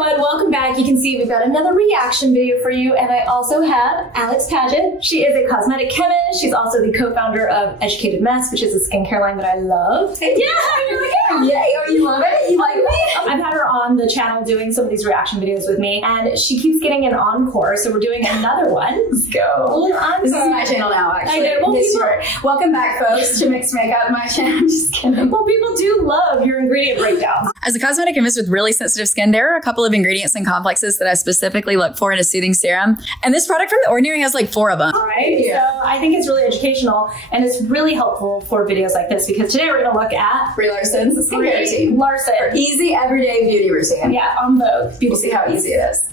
everyone, welcome back. You can see we've got another reaction video for you, and I also have Alex Padgett. She is a cosmetic chemist. She's also the co-founder of Educated Mess, which is a skincare line that I love. Yeah, you're like, yay, oh, you love it? You like me? I've had her on the channel doing some of these reaction videos with me, and she keeps getting an encore, so we're doing another one. Let's go. This is my channel now, actually. I know. Well, this year. Welcome back, folks, to Mixed Makeup, my channel. Just kidding. Well, people do love your ingredient breakdowns. As a cosmetic chemist with really sensitive skin, there are a couple of ingredients and complexes that I specifically look for in a soothing serum. And this product from The Ordinary has like 4 of them. Right? Yeah. So I think it's really educational, and it's really helpful for videos like this, because today we're going to look at Brie Larson's skincare routine. Larson. Her easy, everyday beauty routine. Yeah, on Vogue. We'll see how easy it is.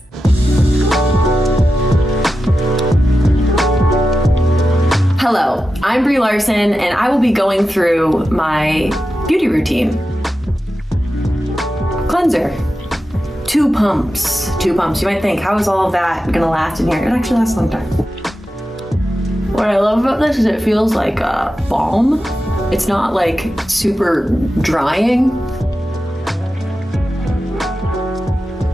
Hello, I'm Brie Larson, and I will be going through my beauty routine. Cleanser. 2 pumps. 2 pumps. You might think, how is all of that gonna last in here? It actually lasts a long time. What I love about this is it feels like a balm. It's not like super drying.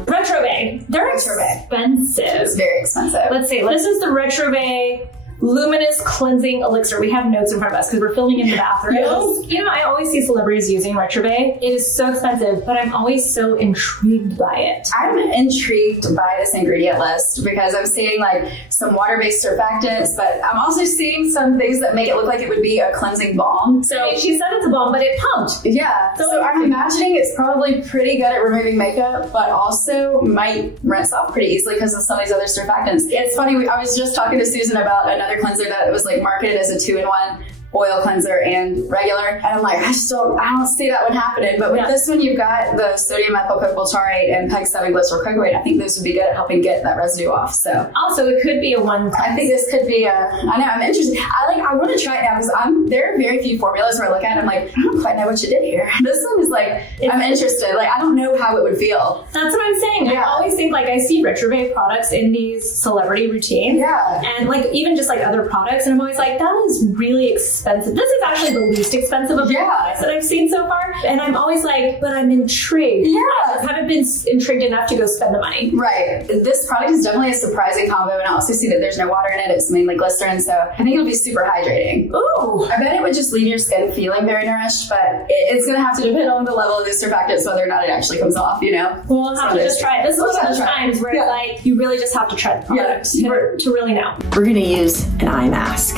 Retrobay. They're expensive. It's very expensive. Let's see. This is the Retrobay Luminous Cleansing Elixir. We have notes in front of us because we're filming in the bathroom. Yes. You know, I always see celebrities using Retrobay. It is so expensive, but I'm always so intrigued by it. I'm intrigued by this ingredient list because I'm seeing like some water-based surfactants, but I'm also seeing some things that make it look like it would be a cleansing balm. So she said it's a balm, but it pumped. Yeah. So I'm imagining it's probably pretty good at removing makeup, but also might rinse off pretty easily because of some of these other surfactants. It's funny, I was just talking to Susan about another cleanser that was like marketed as a 2-in-1 oil cleanser and regular, and I'm like, I don't see that one happening. But with this one, you've got the sodium methyl cocoa taurate and PEG 7 glycerol cocoate. I think this would be good at helping get that residue off. So also, it could be a one. I think this could be a. I know, I'm interested. I want to try it now because there are very few formulas where I look at it, I'm like, I don't quite know what you did here. This one is like, I'm interested. Like, I don't know how it would feel. That's what I'm saying. Yeah. I always think like I see Retrobay products in these celebrity routines. Yeah. And like even just like other products, and I'm always like, that is really expensive. This is actually the least expensive of the products that I've seen so far. And I'm always like, but I'm intrigued. Yeah. I just haven't been intrigued enough to go spend the money. Right. This product is definitely a surprising combo, and I also see that there's no water in it. It's mainly glycerin, so I think it'll be super hydrating. Ooh. I bet it would just leave your skin feeling very nourished, but it's going to have to depend on the level of the surfactants, whether or not it actually comes off, you know? We'll have to just try it. This is one of those times where it's like, you really just have to try the product to really know. We're going to use an eye mask.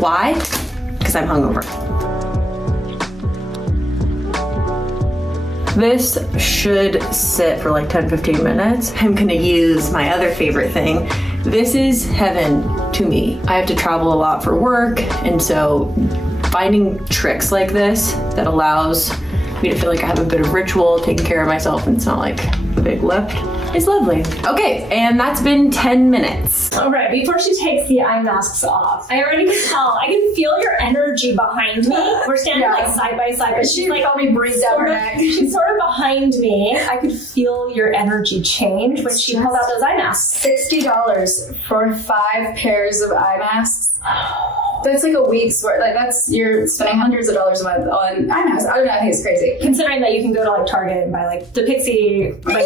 Why? Because I'm hungover. This should sit for like 10-15 minutes. I'm gonna use my other favorite thing. This is heaven to me. I have to travel a lot for work, and so finding tricks like this that allows me to feel like I have a bit of ritual, taking care of myself, and it's not like a big lift. It's lovely. Okay, and that's been 10 minutes. All right, before she takes the eye masks off, I already can tell. I can feel your energy behind me. We're standing like side by side, but she like probably breathed down her neck. She's sort of behind me. I could feel your energy change when she pulled out those eye masks. $60 for 5 pairs of eye masks. That's like a week's worth. Like you're spending hundreds of dollars a month on eye masks. I don't know, I think it's crazy. Considering that you can go to like Target and buy like the Pixie. Like,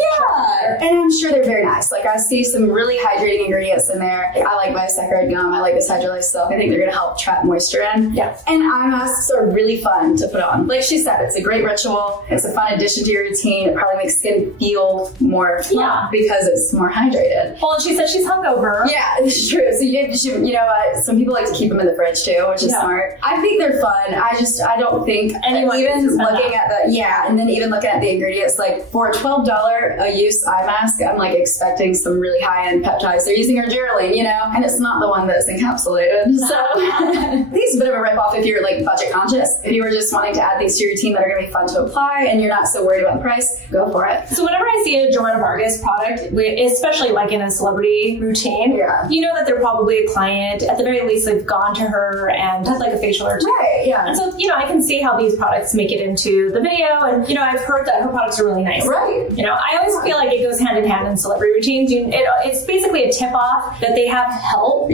and I'm sure they're very nice. Like I see some really hydrating ingredients in there. I like bisaccharide gum. I like this hydrolyzed stuff. I think they're gonna help trap moisture in. Yeah. And eye masks are really fun to put on. Like she said, it's a great ritual. It's a fun addition to your routine. It probably makes skin feel more fun because it's more hydrated. Well, she said she's hungover. Yeah, it's true. So you know what? Some people like to keep them in the fridge too, which is smart. I think they're fun. I don't think anyone even looking at and then even looking at the ingredients, like for a $12 a use eye mask, I'm like expecting some really high-end peptides. They're using gergeline, you know, and it's not the one that's encapsulated. So I think it's a bit of a rip-off if you're like budget conscious. If you were just wanting to add things to your routine that are gonna be fun to apply and you're not so worried about the price, go for it. So whenever I see a Joanna Vargas product, especially like in a celebrity routine, you know that they're probably a client. At the very least, they've gone to her and had like a facial or two. Right, yeah. And so, you know, I can see how these products make it into the video, and, you know, I've heard that her products are really nice. Right. You know, I always feel like it it goes hand in hand in celebrity routines. It's basically a tip off that they have help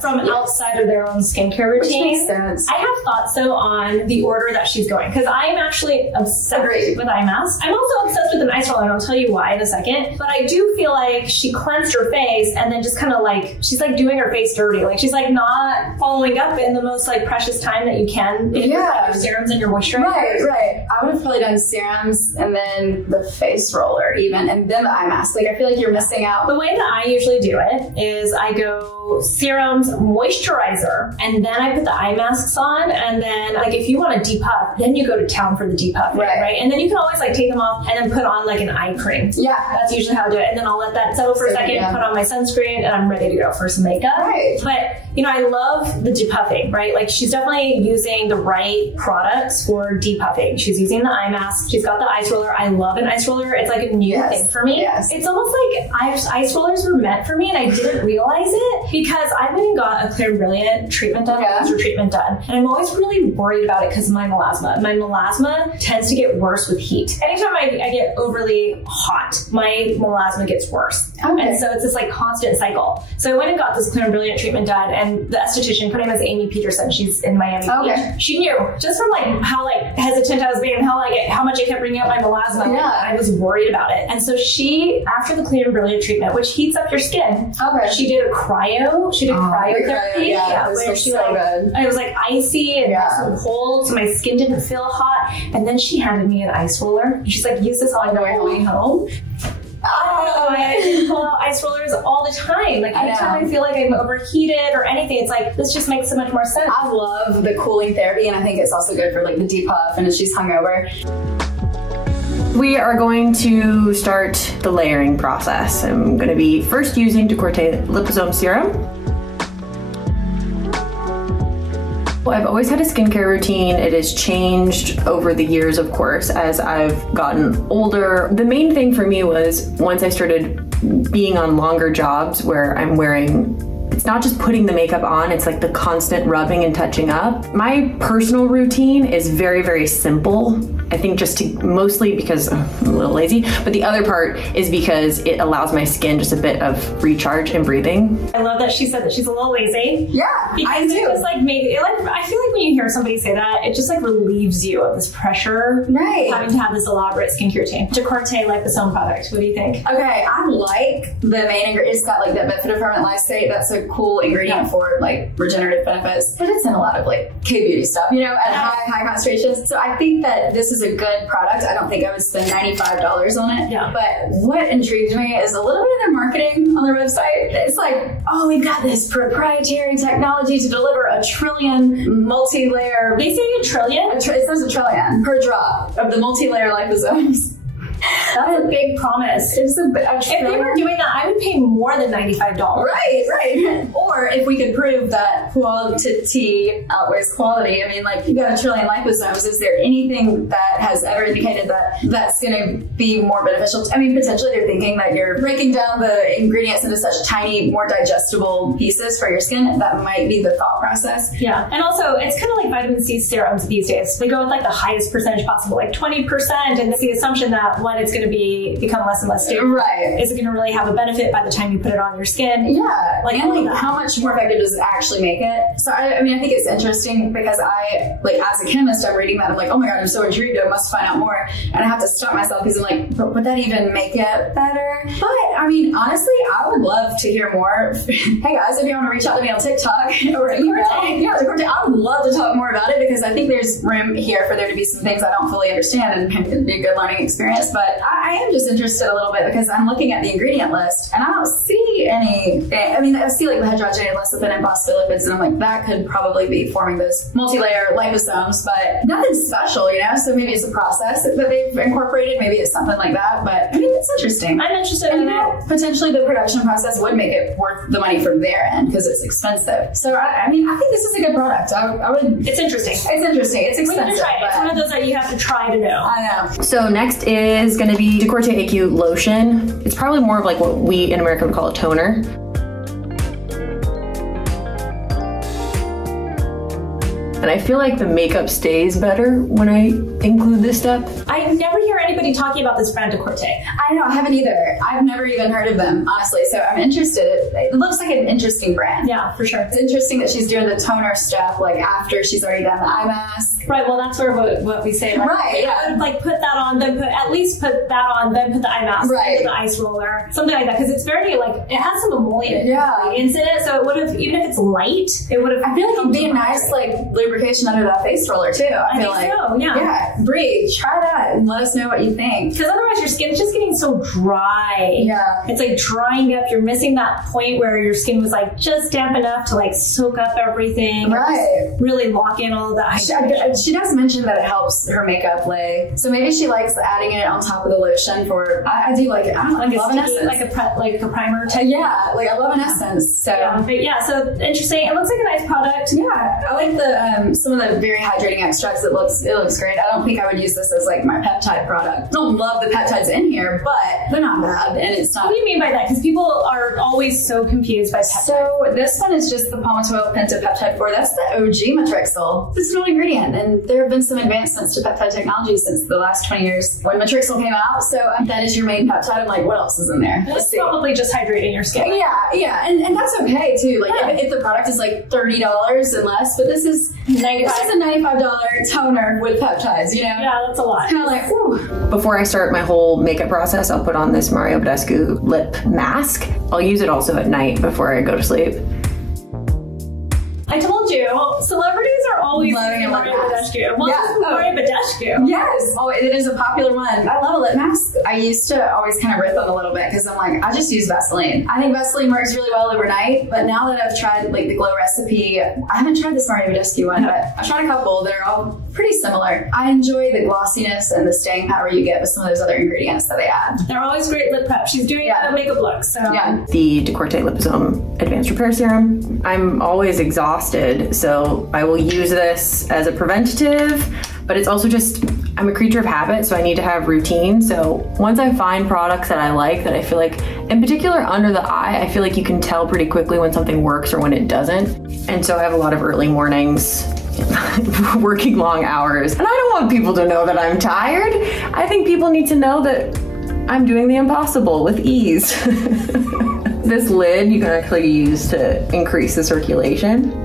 from outside of their own skincare routine. Which makes sense. I have thoughts though on the order that she's going, because I'm actually obsessed with eye masks. I'm also obsessed with an ice roller, and I'll tell you why in a second. But I do feel like she cleansed her face and then just kind of like, she's like doing her face dirty. Like she's like not following up in the most like precious time that you can. Your serums and your moisturizer. Right. I would have probably done serums and then the face roller even, and then the eye mask. Like I feel like you're missing out. The way that I usually do it is I go serums, moisturizer, and then I put the eye masks on. And then like if you want to depuff, then you go to town for the depuff, right? And then you can always like take them off and then put on like an eye cream. Yeah, that's usually how I do it. And then I'll let that settle for a second, put on my sunscreen, and I'm ready to go for some makeup. But you know, I love the depuffing, right? Like she's definitely using the right products for depuffing. She's using the eye mask. She's got the ice roller. I love an ice roller. It's like a new thing for me. It's almost like ice rollers were meant for me, and I didn't realize it because I went and got a Clear and Brilliant treatment done, treatment done, and I'm always really worried about it because of my melasma. My melasma tends to get worse with heat. Anytime I get overly hot, my melasma gets worse. And so it's this like constant cycle. So I went and got this Clear and Brilliant treatment done, and the esthetician, her name is Amy Peterson. She's in Miami Beach. She knew just from like how like hesitant I was being, how much I kept bringing up my melasma. I was worried about it. And so she, after the Clear and Brilliant treatment, which heats up your skin, she did a cryotherapy. Where she it was like icy and so cold, so my skin didn't feel hot. And then she handed me an ice roller. And she's like, use this on the way home. I pull out ice rollers all the time. Like anytime I feel like I'm overheated or anything, it's like, this just makes so much more sense. I love the cooling therapy, and I think it's also good for like the depuff and if she's hungover. We are going to start the layering process. I'm going to be first using Décolleté Liposome Serum. I've always had a skincare routine. It has changed over the years, of course, as I've gotten older. The main thing for me was once I started being on longer jobs where I'm wearing, it's not just putting the makeup on, it's like the constant rubbing and touching up. My personal routine is very, very simple. I think mostly because I'm a little lazy, but the other part is because it allows my skin just a bit of recharge and breathing. I love that she said that she's a little lazy. Yeah, I do. It's like I feel like when you hear somebody say that, it just like relieves you of this pressure, having to have this elaborate skincare routine. Décolleté Liposome product. What do you think? Okay, I like the main ingredient. It's got like that bifidobromin lysate. That's a cool ingredient for like regenerative benefits, but it's in a lot of like K-beauty stuff, you know, at high concentrations. So I think that this is a good product. I don't think I would spend $95 on it. But what intrigued me is a little bit of their marketing on their website. It's like, oh, we've got this proprietary technology to deliver 1 trillion multi-layer. They say 1 trillion? It says 1 trillion per drop of the multi-layer liposomes. That's a big promise. If they were doing that, I would pay more than $95. Right. Or if we could prove that quantity outweighs quality. I mean, like, you got 1 trillion liposomes. Is there anything that has ever indicated that that's going to be more beneficial? I mean, potentially they're thinking that you're breaking down the ingredients into such tiny, more digestible pieces for your skin. That might be the thought process. Yeah. And also, it's kind of like vitamin C serums these days. They go with like the highest percentage possible, like 20%. And it's the assumption that it's going to become less and less stable. Is it going to really have a benefit by the time you put it on your skin? How much more effective does it actually make it? So I mean, I think it's interesting because as a chemist, I'm reading that. I'm like, oh my God, I'm so intrigued. I must find out more. And I have to stop myself because I'm like, but would that even make it better? But I mean, honestly, I would love to hear more. Hey guys, if you want to reach out to me on TikTok or email, I would love to talk more about it because I think there's room here for there to be some things I don't fully understand and it'd be a good learning experience. But I am just interested a little bit because I'm looking at the ingredient list and I don't see any. I mean, I see like the hydrogenated lecithin and phospholipids, and I'm like, that could probably be forming those multi-layer liposomes, but nothing special, you know? So maybe it's a process that they've incorporated. Maybe it's something like that. But I mean, it's interesting. I'm interested in that. Potentially the production process would make it worth the money from their end because it's expensive. So I mean, I think this is a good product. I would. It's interesting. It's interesting. It's expensive. We need to try it. It's one of those that you have to try to know. I know. So next is going to be Décolleté AQ lotion. It's probably more of like what we in America would call a toner. And I feel like the makeup stays better when I include this step. I never hear anybody talking about this brand Decorte. I know, I haven't either. I've never even heard of them, honestly. So I'm interested. It looks like an interesting brand. Yeah, for sure. It's interesting that she's doing the toner step like after she's already done the eye mask. Right, well that's sort of what we say. Like, right, yeah. I would like put that on, then at least put that on, then put the eye mask, right. then put the ice roller, something like that. Because it's very like, it has some emollient ingredients in it. So it would have, even if it's light, it would have. I feel like it'd be a nice like lubrication under that face roller too. I feel think like. So, yeah. Yeah, Brie, try that and let us know what you think. Because otherwise your skin's just getting so dry. Yeah. It's like drying up. You're missing that point where your skin was like just damp enough to like soak up everything. Right. Really lock in all the hydration. She does mention that it helps her makeup lay. So maybe she likes adding it on top of the lotion for, I do like it. I don't know, like a sticky, like a primer type. Yeah, like I love an essence. So yeah, but yeah, so interesting. It looks like a nice product. Yeah, I like the some of the very hydrating extracts. It looks great. I don't think I would use this as like my peptide product. I don't love the peptides in here, but they're not bad, and it's not. What do you mean by that? Because people are always so confused by peptides. So this one is just the palmitoyl pentapeptide 4. That's the OG matrixyl. It's an ingredient, and there have been some advancements to peptide technology since the last 20 years when matrixyl came out. So that is your main peptide. I'm like, what else is in there? It's probably just hydrating your skin. Yeah, and that's okay too. Like if the product is like $30 and less, but this is a $95 toner with peptides. You know? Yeah, that's a lot. Kind of like, whew. Before I start my whole makeup process, I'll put on this Mario Badescu lip mask. I'll use it also at night before I go to sleep. I told you, celebrities are always loving a Mario lip mask. Badescu. Well, Yeah. Mario Badescu. Yes. Oh, it is a popular one. I love a lip mask. I used to always kind of rip them a little bit because I'm like, I just use Vaseline. I think Vaseline works really well overnight, but now that I've tried like the Glow recipe, I haven't tried this Mario Badescu one, but I've tried a couple. They're all pretty similar. I enjoy the glossiness and the staying power you get with some of those other ingredients that they add. They're always great lip prep. She's doing a makeup look, so. Yeah. The Decorte Liposome Advanced Repair Serum. I'm always exhausted, so I will use this as a preventative, but it's also just, I'm a creature of habit, so I need to have routine. So once I find products that I like, that I feel like, in particular under the eye, I feel like you can tell pretty quickly when something works or when it doesn't. And so I have a lot of early mornings, working long hours. And I don't want people to know that I'm tired. I think people need to know that I'm doing the impossible with ease. This lid you can actually use to increase the circulation.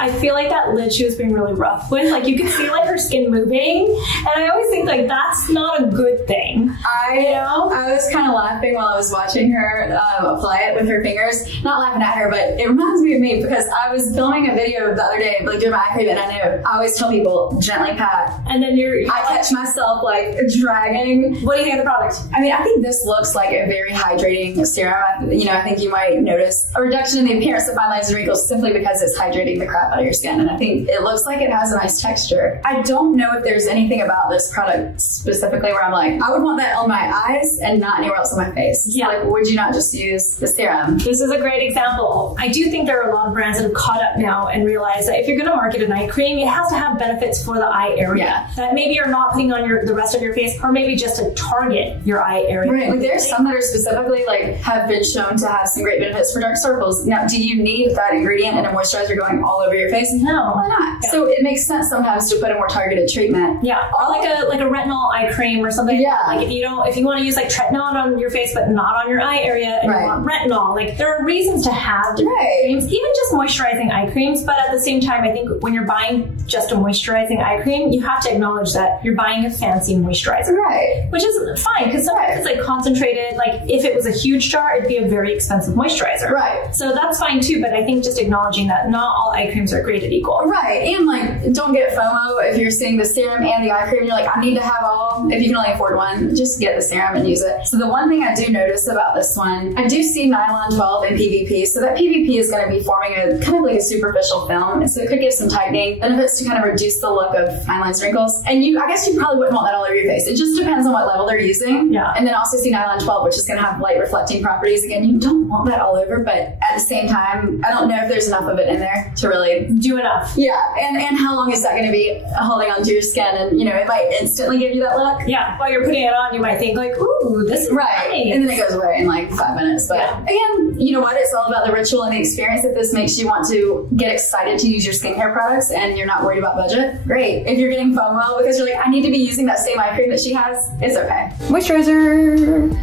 I feel like that lid she was being really rough with. Like you can see like her skin moving, and I always think like that's not a good thing. I was kind of laughing while I was watching her apply it with her fingers. Not laughing at her, but it reminds me of me because I was filming a video the other day, like doing my eye cream, and I know I always tell people gently pat, and then I catch myself like dragging. What do you think of the product? I mean, I think this looks like a very hydrating serum. You know, I think you might notice a reduction in the appearance of fine lines and wrinkles simply because it's hydrating the crap out of your skin, and I think it looks like it has a nice texture. I don't know if there's anything about this product specifically where I'm like, I would want that on my eyes and not anywhere else on my face. Yeah. Like, would you not just use the serum? This is a great example. I do think there are a lot of brands that have caught up now and realize that if you're going to market an eye cream, it has to have benefits for the eye area that maybe you're not putting on the rest of your face, or maybe just to target your eye area. Right. Like there's some that are specifically like have been shown to have some great benefits for dark circles. Now, do you need that ingredient in a moisturizer going all over your face? No. Why not? Yeah. So it makes sense sometimes to put a more targeted treatment. Yeah. Or like a retinol eye cream or something. Yeah. Like if you want to use like tretinoin on your face but not on your eye area, and you want retinol, like there are reasons to have different creams, even just moisturizing eye creams. But at the same time, I think when you're buying just a moisturizing eye cream, you have to acknowledge that you're buying a fancy moisturizer. Right. Which is fine, because sometimes it's like concentrated. Like if it was a huge jar, it'd be a very expensive moisturizer. Right. So that's fine too, but I think just acknowledging that not all eye creams are created equal. Right. And like, don't get FOMO if you're seeing the serum and the eye cream. You're like, I need to have all. If you can only afford one, just get the serum and use it. So the one thing I do notice about this one, I do see nylon 12 and PVP. So that PVP is going to be forming a kind of like a superficial film. And so it could give some tightening benefits to kind of reduce the look of fine lines and wrinkles. And I guess you probably wouldn't want that all over your face. It just depends on what level they're using. Yeah. And then also see nylon 12, which is going to have light reflecting properties. Again, you don't want that all over, but at the same time, I don't know if there's enough of it in there to really actually do enough. Yeah, and how long is that going to be holding onto your skin? And, you know, it might instantly give you that look. Yeah, while you're putting it on, you might think like, ooh, this is right. nice. And then it goes away in like 5 minutes. But again, you know what? It's all about the ritual and the experience. If this makes you want to get excited to use your skincare products and you're not worried about budget, great. If you're getting FOMO because you're like, I need to be using that same eye cream that she has, it's okay. Moisturizer.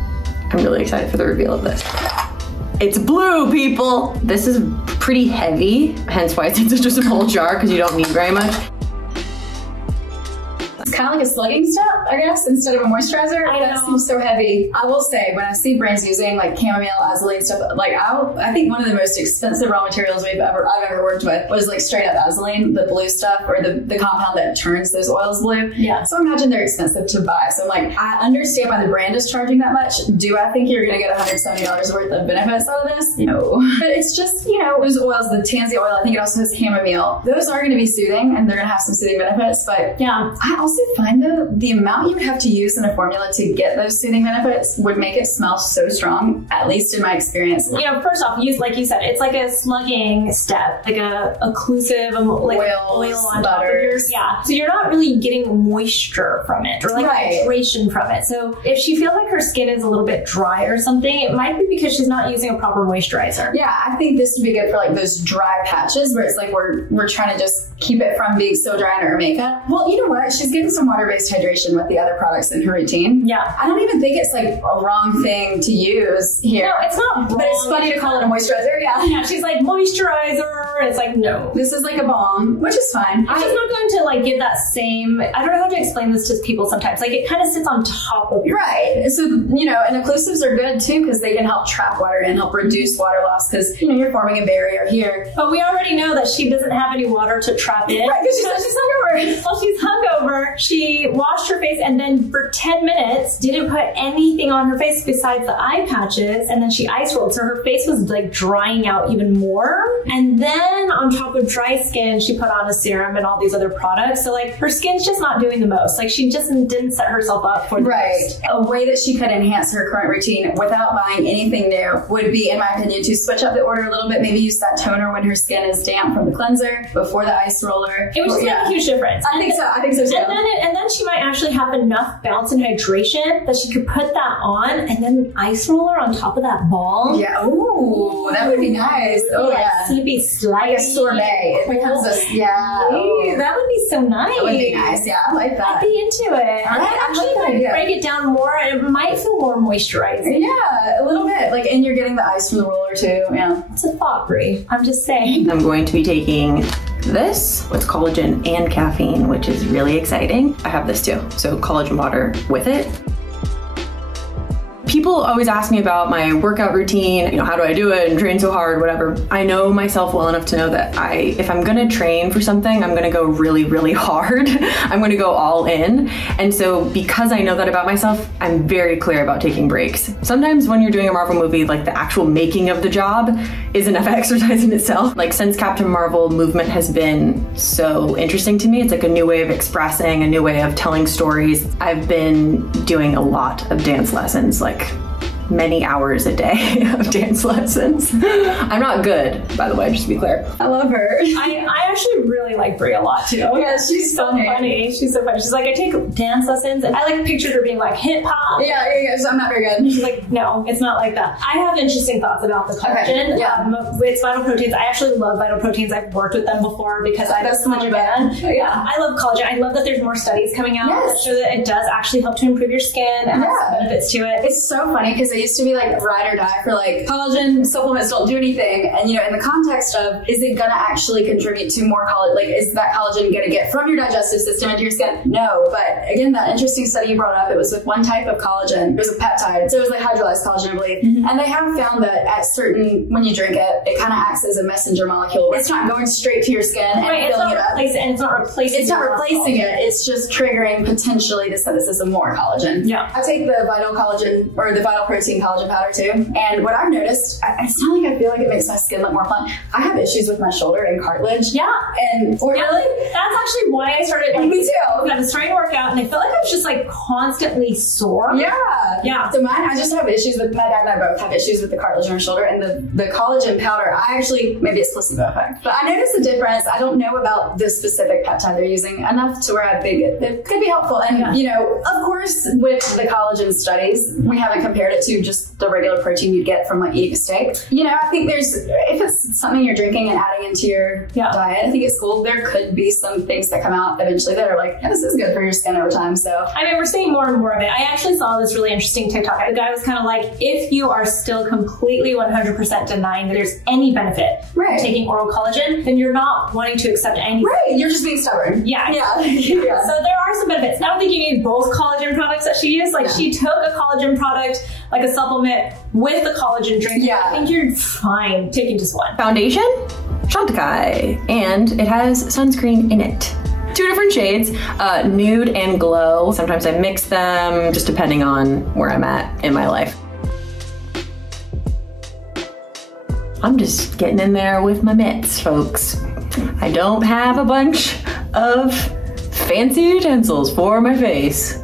I'm really excited for the reveal of this. It's blue, people. This is pretty heavy, hence why it's in such a small jar, because you don't need very much. It's kind of like a slugging step, I guess, instead of a moisturizer. I know. That seems so heavy. I will say, when I see brands using like chamomile, azulene stuff, like I think one of the most expensive raw materials I've ever worked with was like straight up azulene, the blue stuff, or the compound that turns those oils blue. Yeah. So I imagine they're expensive to buy. So I'm like, I understand why the brand is charging that much. Do I think you're gonna get $170 worth of benefits out of this? No. But it's just, you know, those oils, the tansy oil, I think it also has chamomile. Those are gonna be soothing and they're gonna have some soothing benefits. But yeah, I also find though, the amount you would have to use in a formula to get those soothing benefits would make it smell so strong, at least in my experience. You know, first off, like you said, it's like a slugging step, like a occlusive, like oil on top of yours. Yeah. So you're not really getting moisture from it or like hydration from it. So if she feels like her skin is a little bit dry or something, it might be because she's not using a proper moisturizer. Yeah, I think this would be good for like those dry patches where it's like we're trying to just keep it from being so dry in her makeup. Well, you know what? She's getting some water-based hydration with the other products in her routine. Yeah. I don't even think it's like a wrong thing to use here. No, it's not wrong. But it's funny to call it a moisturizer. Yeah. She's like, moisturizer. It's like, no. This is like a balm, which is fine. It's just not going to like give that same, I don't know how to explain this to people sometimes. Like it kind of sits on top of your Right. So, you know, and occlusives are good too because they can help trap water and help reduce water loss because, you know, you're forming a barrier here. But we already know that she doesn't have any water to trap in. Right, because she's hungover. Well, she's hungover. She washed her face and then for 10 minutes didn't put anything on her face besides the eye patches, and then she ice rolled. So her face was like drying out even more. And then on top of dry skin, she put on a serum and all these other products. So like her skin's just not doing the most. Like she just didn't set herself up for the most. A way that she could enhance her current routine without buying anything new would be, in my opinion, to switch up the order a little bit. Maybe use that toner when her skin is damp from the cleanser before the ice roller. It would just make a huge difference. I think so. I think so too. And then she might actually have enough bounce and hydration that she could put that on and then ice roller on top of that balm. Yeah. Ooh, that would be nice. Oh yeah. Slippy, slimy. Like a sorbet. It becomes a, yeah. Ooh, that would be so nice. That would be nice. Yeah, I like that. I'd be into it. I like that idea. Break it down more and it might feel more moisturizing. Yeah, a little bit. Like, and you're getting the ice from the roller too. Yeah. It's a thought, Brie. I'm just saying. I'm going to be taking this with collagen and caffeine, which is really exciting. I have this too, so collagen water with it. People always ask me about my workout routine, you know, how do I do it and train so hard, whatever. I know myself well enough to know that if I'm gonna train for something, I'm gonna go really, really hard. I'm gonna go all in. And so because I know that about myself, I'm very clear about taking breaks. Sometimes when you're doing a Marvel movie, like the actual making of the job is enough exercise in itself. Like since Captain Marvel, movement has been so interesting to me. It's like a new way of expressing, a new way of telling stories. I've been doing a lot of dance lessons, like many hours a day of dance lessons. I'm not good, by the way, just to be clear. I love her. I actually really like Brie a lot too. Yeah, she's so funny. She's so funny. She's like, I take dance lessons and I like pictured her being like hip hop. Yeah, so I'm not very good. She's like, no, it's not like that. I have interesting thoughts about the collagen. Okay. Yeah. It's Vital Proteins. I actually love Vital Proteins. I've worked with them before because that's the one you're bad. Yeah, I love collagen. I love that there's more studies coming out that show that it does actually help to improve your skin and has benefits to it. It's so funny because I used to be like ride or die for like collagen supplements don't do anything, and you know, in the context of is it gonna actually contribute to more collagen, like is that collagen gonna get from your digestive system into your skin? No. But again, that interesting study you brought up, it was with one type of collagen. It was a peptide, so it was like hydrolyzed collagen, I believe. And they have found that at certain, when you drink it, it kind of acts as a messenger molecule. It's not going straight to your skin and filling it up. It's not replacing it. It's just triggering potentially the synthesis of more collagen. Yeah. I take the Vital Collagen or the Vital Protein protein collagen powder too. And what I've noticed, it's not like I feel like it makes my skin look more plump. I have issues with my shoulder and cartilage. Yeah. And really, that's actually why I started. Like, me too. I was starting to work out, and I felt like I was just like constantly sore. Yeah. So mine, I just have issues with, my dad and I both have issues with the cartilage in our shoulder, and the collagen powder, I actually, maybe it's placebo effect, but I noticed the difference. I don't know about this specific peptide they're using enough to where I think it could be helpful. And you know, of course, with the collagen studies, we haven't compared it to just the regular protein you'd get from like eating a steak. You know, I think there's, if it's something you're drinking and adding into your diet, I think it's cool. There could be some things that come out eventually that are like, yeah, this is good for your skin over time. So I mean, we're seeing more and more of it. I actually saw this really interesting TikTok. The guy was kind of like, if you are still completely 100% denying that there's any benefit of taking oral collagen, then you're not wanting to accept anything. Right, you're just being stubborn. Yeah. So there are some benefits. I don't think you need both collagen products that she used. Like she took a collagen product, like a supplement, with a collagen drink. Yeah. I think you're fine taking just one. Foundation, Chantecaille, and it has sunscreen in it. 2 different shades, nude and glow. Sometimes I mix them, just depending on where I'm at in my life. I'm just getting in there with my mitts, folks. I don't have a bunch of fancy utensils for my face.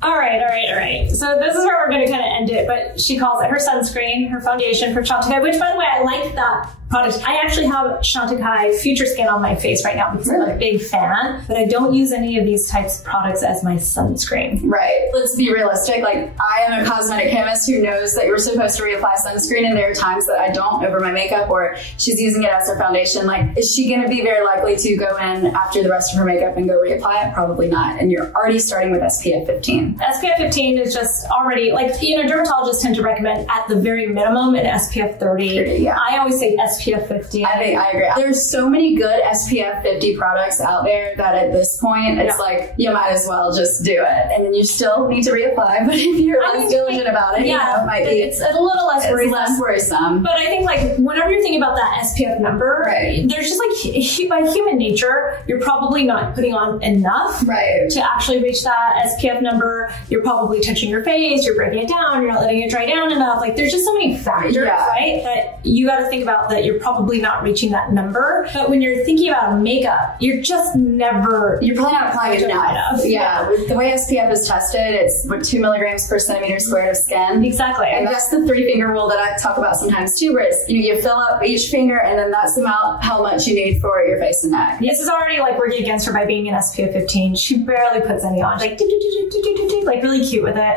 All right. So this is where we're going to kind of end it, but she calls it her sunscreen, her foundation for Chantecaille, which, by the way, I like that product. I actually have Chantecaille Future Skin on my face right now because I'm a big fan, but I don't use any of these types of products as my sunscreen. Right. Let's be realistic. Like, I am a cosmetic chemist who knows that you're supposed to reapply sunscreen, and there are times that I don't over my makeup, or she's using it as her foundation. Like, is she going to be very likely to go in after the rest of her makeup and go reapply it? Probably not. And you're already starting with SPF 15. SPF 15 is just already, like, you know, dermatologists tend to recommend at the very minimum an SPF 30. I always say SPF 50. I agree. There's so many good SPF 50 products out there that at this point, it's like, you might as well just do it. And then you still need to reappy, but if you're less diligent about it, you know, it might be. It's a little less worrisome. But I think, like, whenever you're thinking about that SPF number, there's just like, by human nature, you're probably not putting on enough to actually reach that SPF number. You're probably touching your face, you're breaking it down, you're not letting it dry down enough. Like, there's just so many factors, that you got to think about, that you're probably not reaching that number. But when you're thinking about makeup, you're just never, you're probably not applying it enough. With the way SPF is tested, it's 2 milligrams per centimeter squared of skin. Exactly. And that's the 3-finger rule that I talk about sometimes too, where it's, you fill up each finger, and then that's about how much you need for your face and neck. This is already like working against her by being in SPF 15. She barely puts any on. Like, like really cute with it.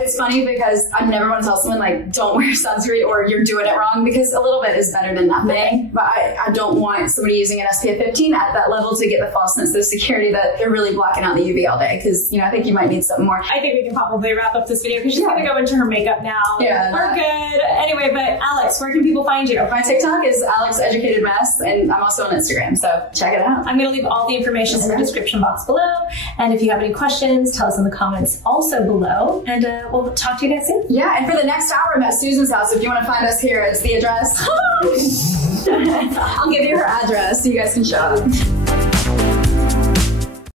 It's funny because I never want to tell someone, like, don't wear sunscreen or you're doing it wrong, because a little bit is better than nothing. But I don't want somebody using an SPF 15 at that level to get the false sense of security that they're really blocking out the UV all day, because, you know, I think you might need something more. I think we can probably wrap up this video because she's going to go into her makeup now. We're good. Anyway, but Alex, where can people find you? My TikTok is Alex Educated Mess, and I'm also on Instagram, so check it out. I'm going to leave all the information in the description box below, and if you have any questions, tell us in the comments also below, and we'll talk to you guys soon. And for the next hour, I'm at Susan's house. If you want to find us here, it's the address. I'll give you her address so you guys can show up.